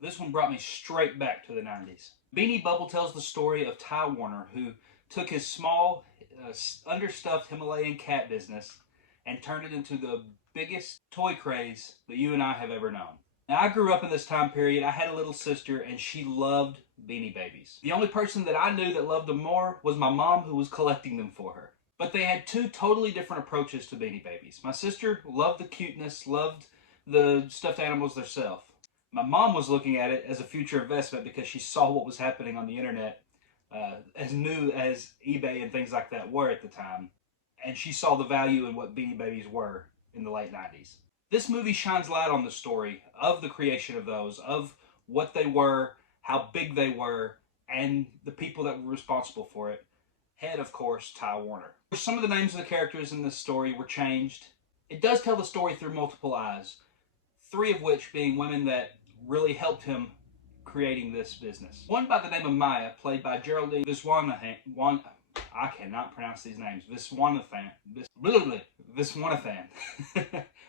This one brought me straight back to the 90s. Beanie Bubble tells the story of Ty Warner, who took his small, understuffed Himalayan cat business and turned it into the biggest toy craze that you and I have ever known. Now, I grew up in this time period. I had a little sister, and she loved Beanie Babies. The only person that I knew that loved them more was my mom, who was collecting them for her. But they had two totally different approaches to Beanie Babies. My sister loved the cuteness, loved the stuffed animals themselves. My mom was looking at it as a future investment because she saw what was happening on the internet, as new as eBay and things like that were at the time, and she saw the value in what Beanie Babies were in the late 90s. This movie shines light on the story of the creation of those, of what they were, how big they were, and the people that were responsible for it. Head, of course, Ty Warner. Some of the names of the characters in this story were changed. It does tell the story through multiple eyes, three of which being women that really helped him creating this business. One by the name of Maya, played by Geraldine Viswanathan. I cannot pronounce these names. Viswanathan.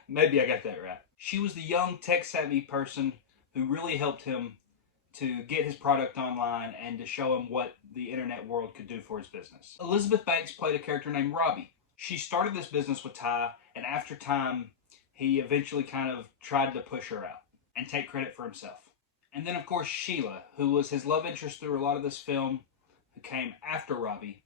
Maybe I got that right. She was the young tech-savvy person who really helped him to get his product online and to show him what the internet world could do for his business. Elizabeth Banks played a character named Robbie. She started this business with Ty, and after time, he eventually kind of tried to push her out and take credit for himself. And then, of course, Sheila, who was his love interest through a lot of this film, who came after Robbie,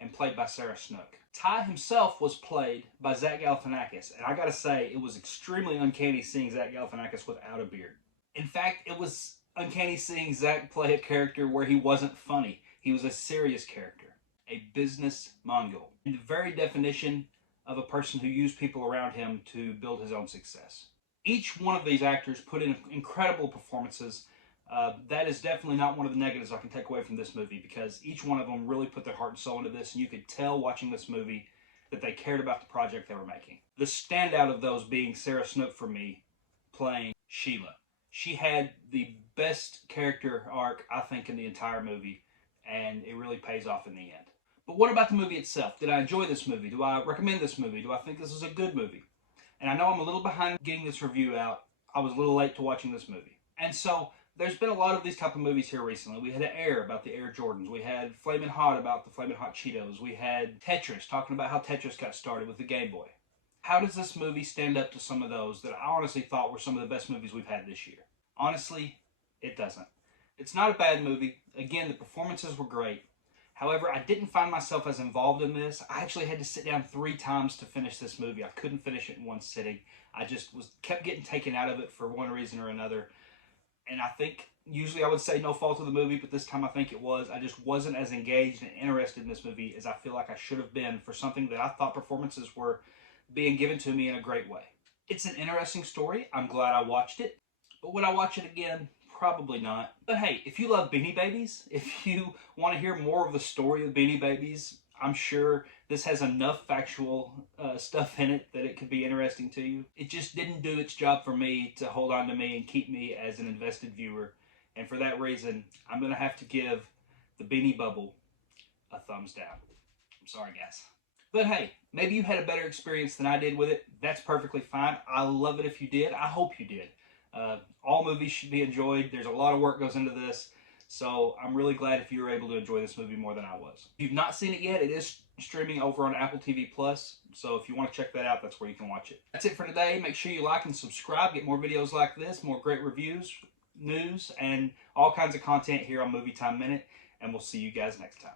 and played by Sarah Snook. Ty himself was played by Zach Galifianakis, and I gotta say, it was extremely uncanny seeing Zach Galifianakis without a beard. In fact, it was uncanny seeing Zach play a character where he wasn't funny. He was a serious character, a business mongol, and the very definition of a person who used people around him to build his own success. Each one of these actors put in incredible performances. That is definitely not one of the negatives I can take away from this movie, because each one of them really put their heart and soul into this, and you could tell watching this movie that they cared about the project they were making. The standout of those being Sarah Snook for me, playing Sheila. She had the best character arc, I think, in the entire movie, and it really pays off in the end. But what about the movie itself? Did I enjoy this movie? Do I recommend this movie? Do I think this is a good movie? And I know I'm a little behind getting this review out. I was a little late to watching this movie. And so there's been a lot of these type of movies here recently. We had Air about the Air Jordans. We had Flamin' Hot about the Flamin' Hot Cheetos. We had Tetris, talking about how Tetris got started with the Game Boy. How does this movie stand up to some of those that I honestly thought were some of the best movies we've had this year? Honestly, it doesn't. It's not a bad movie. Again, the performances were great. However, I didn't find myself as involved in this. I actually had to sit down 3 times to finish this movie. I couldn't finish it in one sitting. I just kept getting taken out of it for one reason or another. And I think, usually I would say no fault of the movie, but this time I think it was. I just wasn't as engaged and interested in this movie as I feel like I should have been for something that I thought performances were being given to me in a great way. It's an interesting story. I'm glad I watched it. But would I watch it again? Probably not. But hey, if you love Beanie Babies, if you want to hear more of the story of Beanie Babies, I'm sure this has enough factual stuff in it that it could be interesting to you. It just didn't do its job for me to hold on to me and keep me as an invested viewer. And for that reason, I'm going to have to give the Beanie Bubble a thumbs down. I'm sorry, guys. But hey, maybe you had a better experience than I did with it. That's perfectly fine. I love it if you did. I hope you did. All movies should be enjoyed. There's a lot of work goes into this. So I'm really glad if you were able to enjoy this movie more than I was. If you've not seen it yet, it is streaming over on Apple TV+. So if you want to check that out, that's where you can watch it. That's it for today. Make sure you like and subscribe. Get more videos like this, more great reviews, news, and all kinds of content here on Movie Time Minute. And we'll see you guys next time.